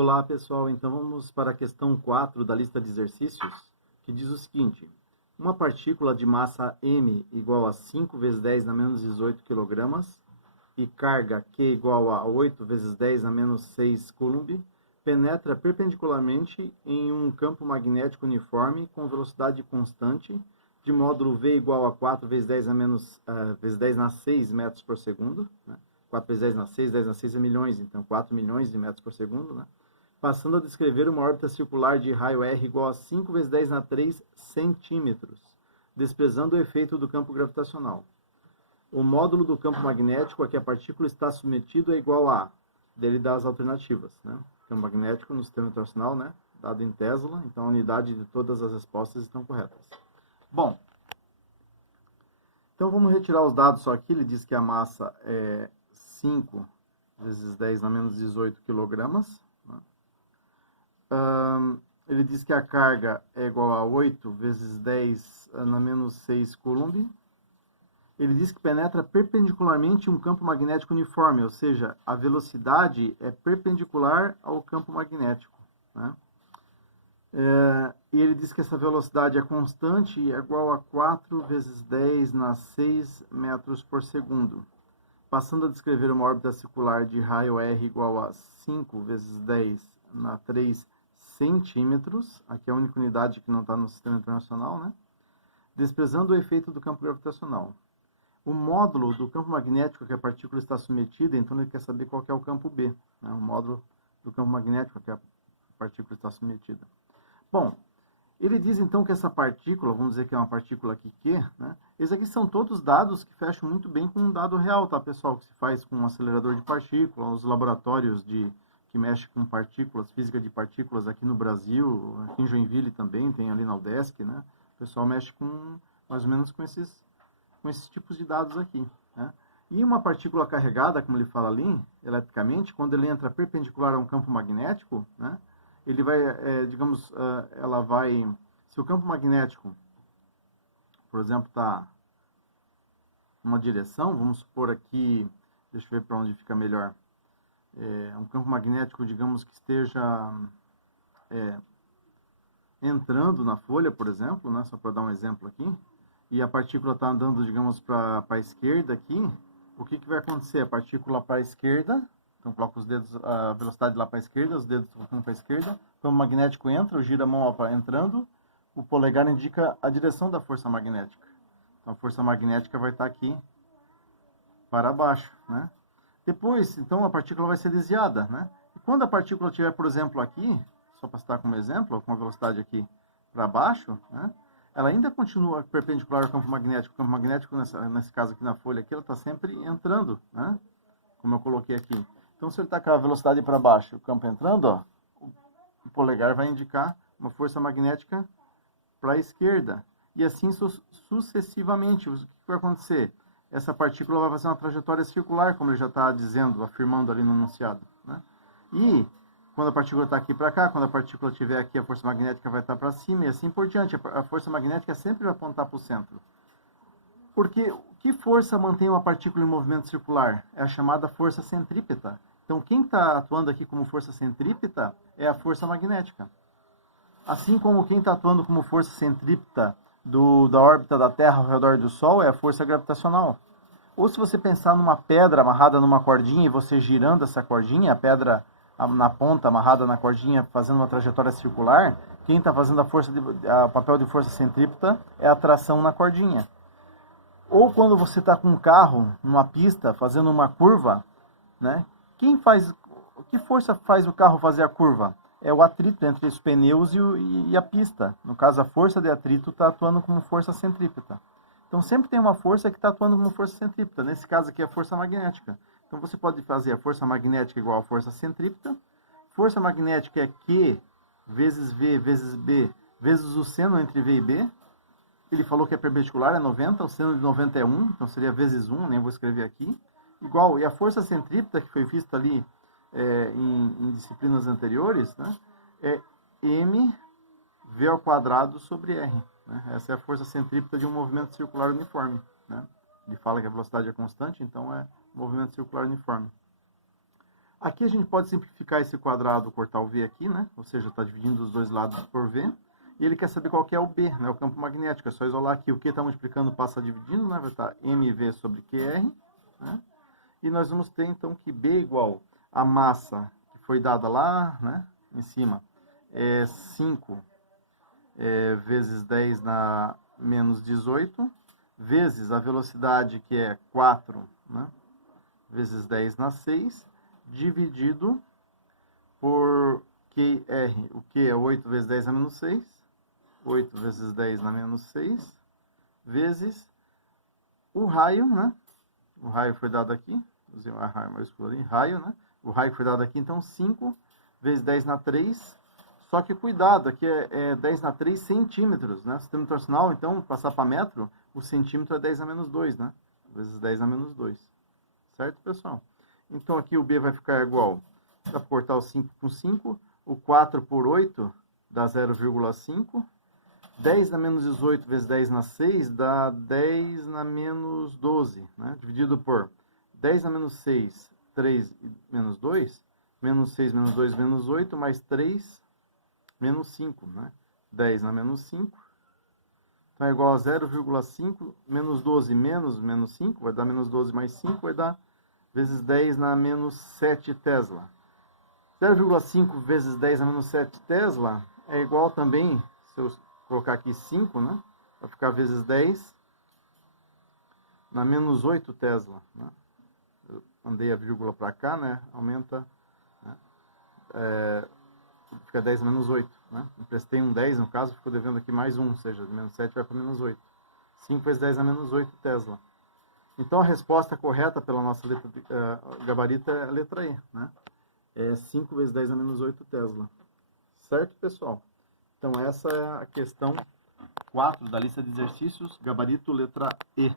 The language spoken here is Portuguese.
Olá pessoal, então vamos para a questão 4 da lista de exercícios, que diz o seguinte: uma partícula de massa m igual a 5 vezes 10 na menos 18 kg e carga q igual a 8 vezes 10 na menos 6 coulomb penetra perpendicularmente em um campo magnético uniforme com velocidade constante de módulo v igual a 4 vezes 10 na menos vezes 10 na 6 metros por segundo, né? 4 vezes 10 na 6, 10 na 6 é milhões, então 4 milhões de metros por segundo, né? Passando a descrever uma órbita circular de raio R igual a 5 vezes 10 na 3 centímetros, desprezando o efeito do campo gravitacional. O módulo do campo magnético a que a partícula está submetida é igual a... Dele dá as alternativas, né? Campo magnético no sistema internacional, né? Dado em Tesla, então a unidade de todas as respostas estão corretas. Bom, então vamos retirar os dados só aqui. Ele diz que a massa é 5 vezes 10 na menos 18 quilogramas. Ele diz que a carga é igual a 8 vezes 10 na menos 6 coulomb. Ele diz que penetra perpendicularmente um campo magnético uniforme, ou seja, a velocidade é perpendicular ao campo magnético, né? E ele diz que essa velocidade é constante e é igual a 4 vezes 10 na 6 metros por segundo. Passando a descrever uma órbita circular de raio R igual a 5 vezes 10 na 3 centímetros, aqui é a única unidade que não está no sistema internacional, né? Desprezando o efeito do campo gravitacional. O módulo do campo magnético que a partícula está submetida, então ele quer saber qual que é o campo B, né? O módulo do campo magnético que a partícula está submetida. Bom, ele diz então que essa partícula, vamos dizer que é uma partícula aqui Q, né? Esses aqui são todos dados que fecham muito bem com um dado real, tá, pessoal? Que se faz com um acelerador de partículas, os laboratórios que mexem com partículas, física de partículas aqui no Brasil, aqui em Joinville também, tem ali na UDESC, né? O pessoal mexe com, mais ou menos com esses tipos de dados aqui, né? E uma partícula carregada, como ele fala ali, eletricamente, quando ele entra perpendicular a um campo magnético, né? Ele vai, ela vai, se o campo magnético, por exemplo, está numa direção, vamos supor aqui, deixa eu ver para onde fica melhor, um campo magnético, digamos que esteja entrando na folha, por exemplo, né, só para dar um exemplo aqui, e a partícula está andando, digamos, para a esquerda aqui, o que vai acontecer? A partícula para a esquerda, então coloca os dedos, a velocidade lá para a esquerda, os dedos colocando para a esquerda, então o magnético entra, o giramão entrando, o polegar indica a direção da força magnética. Então a força magnética vai estar aqui para baixo, né? Depois, então, a partícula vai ser desviada, né? E quando a partícula estiver, por exemplo, aqui, só para citar como exemplo, com a velocidade aqui para baixo, né? Ela ainda continua perpendicular ao campo magnético. O campo magnético, nesse caso aqui na folha, aqui, ela está sempre entrando, né? Como eu coloquei aqui. Então, se ele está com a velocidade para baixo, o campo entrando, ó, o polegar vai indicar uma força magnética para a esquerda. E assim sucessivamente. O que vai acontecer? Essa partícula vai fazer uma trajetória circular, como ele já está dizendo, afirmando ali no enunciado, né? E quando a partícula está aqui para cá, quando a partícula estiver aqui, a força magnética vai estar para cima e assim por diante. A força magnética sempre vai apontar para o centro. Porque que força mantém uma partícula em movimento circular? É a chamada força centrípeta. Então, quem está atuando aqui como força centrípeta é a força magnética. Assim como quem está atuando como força centrípeta da órbita da Terra ao redor do Sol é a força gravitacional. Ou se você pensar numa pedra amarrada numa cordinha e você girando essa cordinha, a pedra na ponta amarrada na cordinha fazendo uma trajetória circular, quem está fazendo o papel de força centrípeta é a tração na cordinha. Ou quando você está com um carro numa pista fazendo uma curva, né? Que força faz o carro fazer a curva? É o atrito entre os pneus e a pista. No caso, a força de atrito está atuando como força centrípeta. Então, sempre tem uma força que está atuando como força centrípeta. Nesse caso aqui, é a força magnética. Então, você pode fazer a força magnética igual a força centrípeta. Força magnética é Q vezes V vezes B vezes o seno entre V e B. Ele falou que é perpendicular, é 90. O seno de 90 é 1, então seria vezes 1, nem vou escrever aqui. Igual, e a força centrípeta, que foi vista ali em disciplinas anteriores, né, é mv ao quadrado sobre r. Né? Essa é a força centrípeta de um movimento circular uniforme. Né? Ele fala que a velocidade é constante, então é movimento circular uniforme. Aqui a gente pode simplificar esse quadrado, cortar o V aqui, né? Ou seja, está dividindo os dois lados por V. E ele quer saber qual que é o B, né? O campo magnético. É só isolar aqui. O Q está multiplicando, passa dividindo, né? Vai estar MV sobre QR, né? E nós vamos ter, então, que B é igual a massa que foi dada lá, né? Em cima. É 5 vezes 10 na menos 18, vezes a velocidade, que é 4, né? Vezes 10 na 6, dividido por QR. O Q é 8 vezes 10 na menos 6, 8 vezes 10 na menos 6, vezes o raio, né? O raio foi dado aqui, usei uma raio maiúsculo ali, raio, né? O raio foi dado aqui, então 5 vezes 10 na 3. Só que cuidado, aqui é 10 na 3 centímetros, né? Sistema torcional, então, passar para metro, o centímetro é 10 na menos 2, né? Vezes 10 na menos 2. Certo, pessoal? Então, aqui o B vai ficar igual. Dá para cortar o 5 com 5. O 4 por 8 dá 0,5. 10 na menos 18 vezes 10 na 6 dá 10 na menos 12, né? Dividido por 10 na menos 6, 3 menos 2. Menos 6 menos 2 menos 8, mais 3 menos 5, né? 10 na menos 5. Então é igual a 0,5 menos 12 menos 5, vai dar menos 12 mais 5, vai dar vezes 10 na menos 7 Tesla. 0,5 vezes 10 na menos 7 Tesla é igual também, se eu colocar aqui 5, né? Vai ficar vezes 10 na menos 8 Tesla, né? Eu mandei a vírgula para cá, né? Aumenta, né? Fica 10 menos 8, né? Emprestei um 10, no caso, ficou devendo aqui mais 1, ou seja, menos 7 vai para menos 8. 5 vezes 10 a menos 8 Tesla. Então, a resposta correta pela nossa letra gabarito é a letra E, né? É 5 vezes 10 a menos 8 Tesla. Certo, pessoal? Então, essa é a questão 4 da lista de exercícios, gabarito letra E.